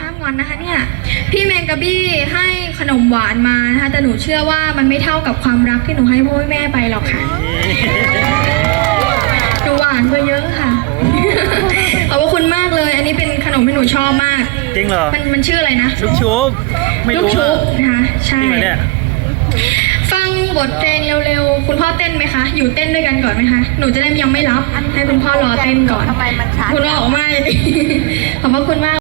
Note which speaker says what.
Speaker 1: ห้ามงอนนะคะเนี่ยพี่แมงกะบี้ให้ขนมหวานมานะคะแต่หนูเชื่อว่ามันไม่เท่ากับความรักที่หนูให้พ่อให้แม่ไปหรอกค่ะหนูหวานกว่าเยอะค่ะขอบพระคุณมากเลย อันนี้เป็นขนมที่หนูชอบมาก
Speaker 2: จริงเหรอ
Speaker 1: มันมันชื่ออะไรนะ
Speaker 2: ลูกชุบไม่
Speaker 1: ลูก
Speaker 2: รู้
Speaker 1: ชุบ
Speaker 2: อะ
Speaker 1: นะคะใช่
Speaker 2: จริงเหรอเนี่ย
Speaker 1: ฟังบทเพลงเร็วๆ คุณพ่อเต้นไหมคะ อยู่เต้นด้วยกันก่อนไหมคะ หนูจะได้ยังไม่รับ ให้คุณพ่อรอเต้นก่อน
Speaker 3: ทำไมมันช้า
Speaker 1: คุณพ่อบอกไม่ ขอบพระคุณมาก